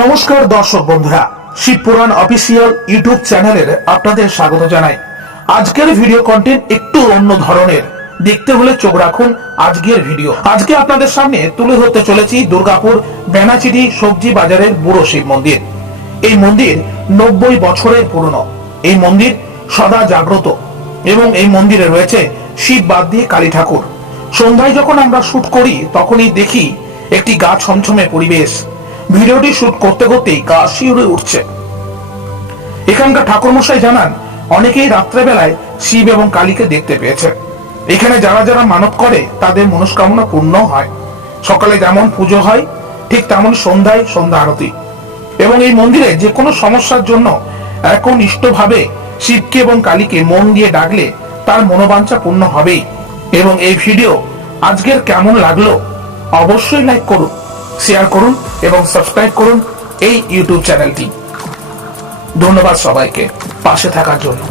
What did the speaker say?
নমস্কার দর্শক বন্ধুরা, শিবপুরাণ অফিসিয়াল ইউটিউব চ্যানেলের আপনাদের স্বাগত জানাই। আজকের ভিডিও কন্টেন্ট একটু অন্য ধরনের, দেখতে হলে চোখ রাখুন আজকের ভিডিও। আজকে আপনাদের সামনে তুলে ধরতে চলেছি দুর্গাপুর বেনাচিটি সবজি বাজারের বুড়ো শিব মন্দির। এই মন্দির 90 বছরের পুরনো। এই মন্দির সদা জাগ্রত এবং এই মন্দিরে রয়েছে শিব বাদ দিয়ে কালী ঠাকুর। সন্ধ্যায় যখন আমরা শুট করি তখনই দেখি একটি গা ছমছমে পরিবেশ। ভিডিওটি শুট করতে করতেই গা শিউরে উঠছে। এখানকার ঠাকুরমশাই জানান, অনেকেই রাত্রেবেলায় শিব এবং কালীকে দেখতে পেয়েছে। এখানে যারা যারা মানত করে তাদের মনস্কামনা পূর্ণ হয়। সকালে যেমন পুজো হয় ঠিক তেমন সন্ধ্যায় সন্ধ্যা আরতি। এবং এই মন্দিরে যে কোনো সমস্যার জন্য একনিষ্ঠভাবে শিবকে এবং কালীকে মন দিয়ে ডাকলে তার মনোবাঞ্ছা পূর্ণ হবেই। এবং এই ভিডিও আজকের কেমন লাগলো অবশ্যই লাইক করুন, শেয়ার করুন এবং সাবস্ক্রাইব করুন এই ইউটিউব চ্যানেলটি। ধন্যবাদ সবাইকে পাশে থাকার জন্য।